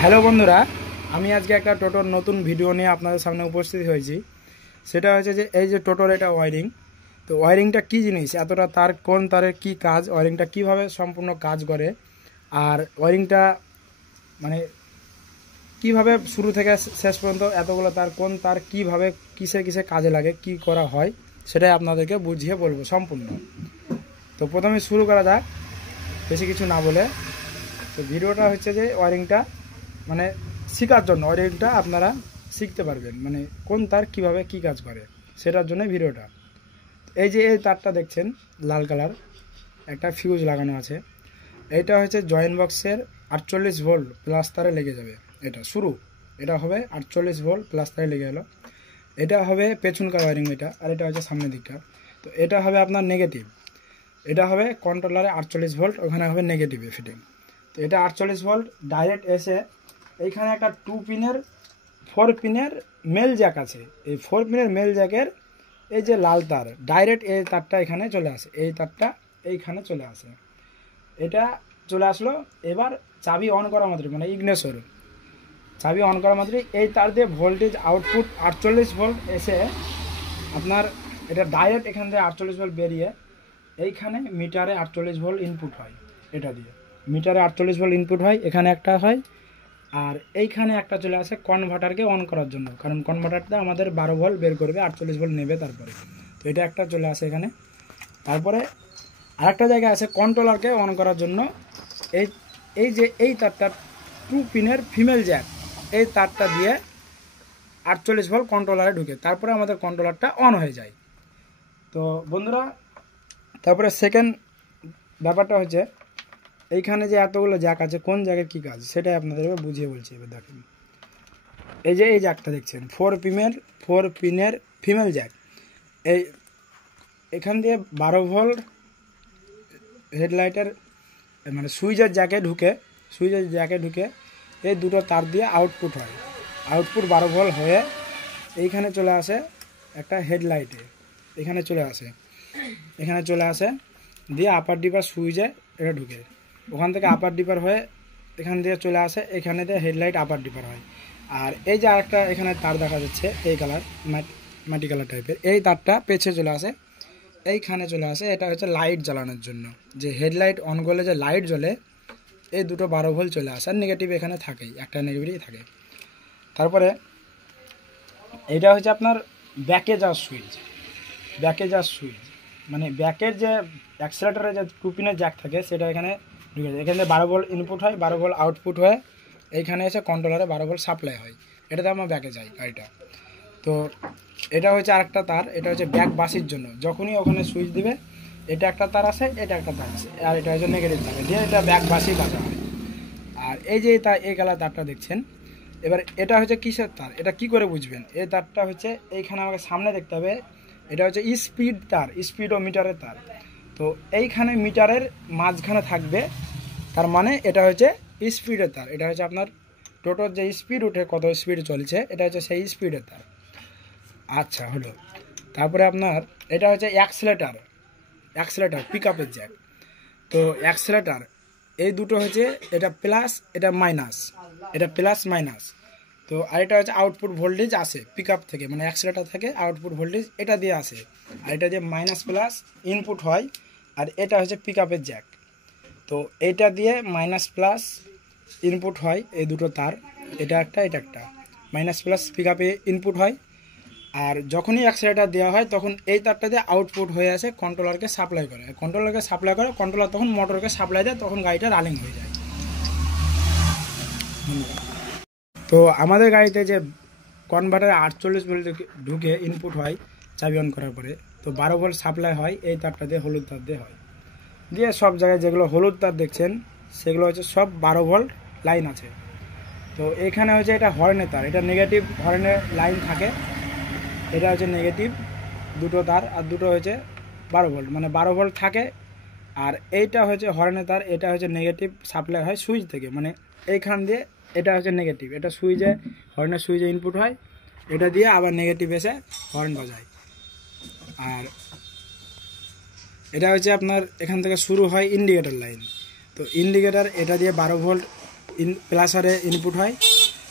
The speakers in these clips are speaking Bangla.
হ্যালো বন্ধুরা, আমি আজকে একটা টোটোর নতুন ভিডিও নিয়ে আপনাদের সামনে উপস্থিত হয়েছি। সেটা হচ্ছে যে এই যে টোটোর এটা ওয়ারিং। তো ওয়ারিংটা কী জিনিস, এতটা তার কোন তারের কি কাজ, ওয়ারিংটা কিভাবে সম্পূর্ণ কাজ করে, আর ওয়ারিংটা মানে কিভাবে শুরু থেকে শেষ পর্যন্ত এতগুলো তার কোন তার কিভাবে কিসে কিসে কাজে লাগে, কি করা হয়, সেটাই আপনাদেরকে বুঝিয়ে বলবো সম্পূর্ণ। তো প্রথমে শুরু করা যাক বেশি কিছু না বলে। তো ভিডিওটা হচ্ছে যে ওয়ারিংটা মানে শেখার জন্য, ওয়ারিংটা আপনারা শিখতে পারবেন, মানে কোন তার কিভাবে কি কাজ করে সেটার জন্য ভিডিওটা। এই যে এই তারটা দেখছেন লাল কালার, একটা ফিউজ লাগানো আছে। এইটা হচ্ছে জয়েন্ট বক্সের 48 ভোল্ট প্লাস তারে লেগে যাবে। এটা শুরু, এটা হবে 48 ভোল্ট প্লাস তারে লেগে গেলো। এটা হবে পেছনকার ওয়ারিং এটা, আর এটা হচ্ছে সামনের দিকটা। তো এটা হবে আপনার নেগেটিভ, এটা হবে কন্ট্রোলারে 48 ভোল্ট, ওখানে হবে নেগেটিভে ফিটিং। তো এটা 48 ভোল্ট ডাইরেক্ট এসে এইখানে একটা 2 পিনের 4 পিনের মেল জ্যাক আছে। এই 4 পিনের মেল জ্যাকের এই যে লাল তার ডাইরেক্ট এই তারটা এখানে চলে আসে, এই তারটা এইখানে চলে আসে। এটা চলে আসলো। এবার চাবি অন করা মাত্রই, মানে ইগনেশন চাবি অন করা মাত্রই এই তার দিয়ে ভোল্টেজ আউটপুট 48 ভোল্ট এসে আপনার এটা ডাইরেক্ট এখান থেকে 48 ভোল্ট বেরিয়ে এইখানে মিটারে 48 ভোল্ট ইনপুট হয়। এটা দিয়ে মিটারে 48 ভোল্ট ইনপুট হয়, এখানে একটা হয়, আর এইখানে একটা চলে আসে কনভার্টারকে অন করার জন্য, কারণ কনভার্টারটা আমাদের 12 ভোল্ট বের করবে, 48 ভোল্ট নেবে তারপরে। তো এটা একটা চলে আসে এখানে। তারপরে আরেকটা জায়গায় আছে কন্ট্রোলারকে অন করার জন্য। এই এই যে এই তারটা 2 পিনের ফিমেল জ্যাক, এই তারটা দিয়ে 48 ভোল্ট কন্ট্রোলারে ঢুকে, তারপরে আমাদের কন্ট্রোলারটা অন হয়ে যায়। তো বন্ধুরা, তারপরে সেকেন্ড ব্যাপারটা হচ্ছে এইখানে যে এতগুলো জ্যাক আছে কোন জ্যাকের কী কাজ সেটাই আপনাদেরকে বুঝিয়ে বলছি। এবার দেখেন, এই যে এই জ্যাকটা দেখছেন 4 পিনের ফিমেল জ্যাক। এই এখান দিয়ে 12 ভোল্ট হেডলাইটের মানে সুইচের জ্যাকে ঢুকে এই দুটো তার দিয়ে আউটপুট হয়। আউটপুট 12 ভোল্ট হয়ে এইখানে চলে আসে একটা হেডলাইটে, এখানে চলে আসে দিয়ে আপার ডিপার সুইচে এটা ঢুকে, ওখান থেকে আপার ডিপার হয়ে এখান দিয়ে চলে আসে, এখানে দিয়ে হেডলাইট আপার ডিপার হয়। আর এই যে আরেকটা এখানে তার দেখা যাচ্ছে এই কালার মাটি কালার টাইপের, এই তারটা পেছে চলে আসে, এইখানে চলে আসে। এটা হচ্ছে লাইট জ্বালানোর জন্য, যে হেডলাইট অন করলে যে লাইট জ্বলে, এই দুটো 12 ভোল্ট চলে আসে। আর নেগেটিভ এখানে থাকেই, একটা নেগেটিভই থাকে। তারপরে এটা হচ্ছে আপনার ব্যাকে যাওয়ার সুইচ, মানে ব্যাকের যে অ্যাক্সেলেটারের যে 2 পিনের জ্যাক থাকে সেটা এখানে ঢুকে যায়। এখানে 12 ভোল্ট ইনপুট হয়, 12 ভোল্ট আউটপুট হয়ে এইখানে এসে কন্ট্রোলারে 12 ভোল্ট সাপ্লাই হয়। এটাতে আমার ব্যাকে যায় গাড়িটা। তো এটা হচ্ছে আরেকটা তার, এটা হচ্ছে ব্যাক বাসির জন্য, যখনই ওখানে সুইচ দিবে এটা একটা তার আসে, এটা একটা তার আসে, আর এটা হচ্ছে নেগেটিভ তার দিয়ে এটা ব্যাক বাসি কাটা হয়। আর এই যে এই কালার তারটা দেখছেন, এবার এটা হচ্ছে কিসের তার, এটা কি করে বুঝবেন? এই তারটা হচ্ছে এইখানে আমাকে সামনে দেখতে হবে, এটা হচ্ছে স্পিড তার, স্পিডোমিটারের তার। তো এইখানে মিটারের মাঝখানে থাকবে, তার মানে এটা হচ্ছে স্পিডের তার। এটা হচ্ছে আপনার টোটোর যে স্পিড উঠে, কত স্পিড চলছে, এটা হচ্ছে সেই স্পিডের তার। আচ্ছা হলো। তারপরে আপনার এটা হচ্ছে অ্যাক্সেলেটার পিক আপের জ্যাক। তো অ্যাক্সেলেটার এই দুটো হচ্ছে, এটা প্লাস এটা মাইনাস, এটা প্লাস মাইনাস। তো আর এটা হচ্ছে আউটপুট ভোল্টেজ আসে পিক আপ থেকে, মানে অ্যাক্সেলেটার থেকে আউটপুট ভোল্টেজ এটা দিয়ে আসে, আর এটা যে মাইনাস প্লাস ইনপুট হয়। আর এটা হচ্ছে পিক আপের জ্যাক, তো এটা দিয়ে মাইনাস প্লাস ইনপুট হয় এই দুটো তার, এটা একটা মাইনাস প্লাস পিক আপে ইনপুট হয়। আর যখনই অ্যাক্সেলেটার দেওয়া হয় তখন এই তারটা দিয়ে আউটপুট হয়ে আসে কন্ট্রোলারকে সাপ্লাই করে, কন্ট্রোলার তখন মোটরকে সাপ্লাই দেয়, তখন গাড়িটা রানিং হয়ে যায়। তো আমাদের গাড়িতে যে কনভার্টারে 48 ভোল্ট ঢুকে ইনপুট হয় চাবি অন করার পরে, তো 12 ভোল্ট সাপ্লাই হয় এই তারটা দিয়ে, হলুদ তার দিয়ে হয়। দিয়ে সব জায়গায় যেগুলো হলুদ তার দেখছেন সেগুলো হচ্ছে সব 12 ভোল্ট লাইন আছে। তো এখানে হচ্ছে এটা হর্নের তার, এটা নেগেটিভ হর্নের লাইন থাকে, এটা হচ্ছে নেগেটিভ দুটো তার, আর দুটো হচ্ছে 12 ভোল্ট, মানে 12 ভোল্ট থাকে। আর এইটা হচ্ছে হর্নের তার, এটা হচ্ছে নেগেটিভ সাপ্লাই হয় সুইচ থেকে, মানে এইখান দিয়ে এটা হচ্ছে নেগেটিভ, এটা সুইচে হর্নের সুইচে ইনপুট হয়, এটা দিয়ে আবার নেগেটিভ এসে হর্ন বাজায়। আর এটা হচ্ছে আপনার এখান থেকে শুরু হয় ইন্ডিকেটার লাইন। তো ইন্ডিকেটার এটা দিয়ে 12 ভোল্ট প্লাসারে ইনপুট হয়,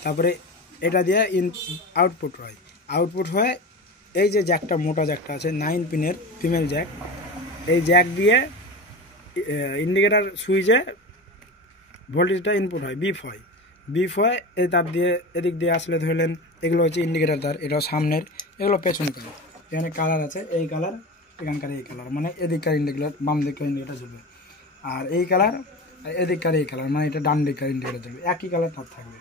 তারপরে এটা দিয়ে আউটপুট হয়। আউটপুট হয়ে এই যে জ্যাকটা, মোটা জ্যাকটা আছে 9 পিনের ফিমেল জ্যাক, এই জ্যাক দিয়ে ইন্ডিকেটার সুইচে ভোল্টেজটা ইনপুট হয়, বিফ হয় এই তার দিয়ে এদিক দিয়ে আসলে ধরলেন এগুলো হচ্ছে ইন্ডিকেটার তার, এটাও সামনের, এগুলো পেছনকার। এখানে কালার আছে, এই কালার, এখানকার এই কালার, মানে এদিককার ইন্ডিকেটার, বাম দিককার ইন্ডিকেটার জ্বলবে। আর এই কালার এদিককার এই কালার, মানে এটা ডান দিককার ইন্ডিকেটার জ্বলবে, একই কালার তার থাকবে।